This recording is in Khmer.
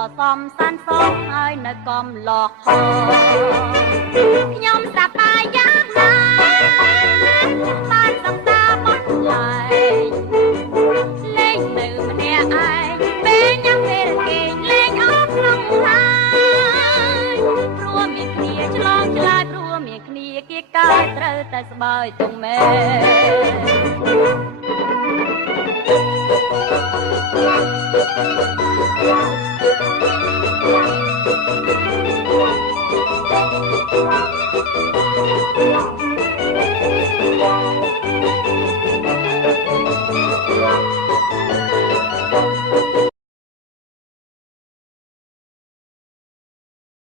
ក៏សំសានសំហើយនៅកំឡោះហខ្ញុំសប្បាយយ៉ាងណាស់បានសង្សាបត់ឡាយលេងនៅម្នាក់ឯងពេលញ៉ាំពេលគេងលេងអស់ក្នុងឡាយព្រោះមានគ្នាឆ្លងឆ្លើយព្រោះមានគ្នាគេកើតត្រូវតែស្បើយទុំមែន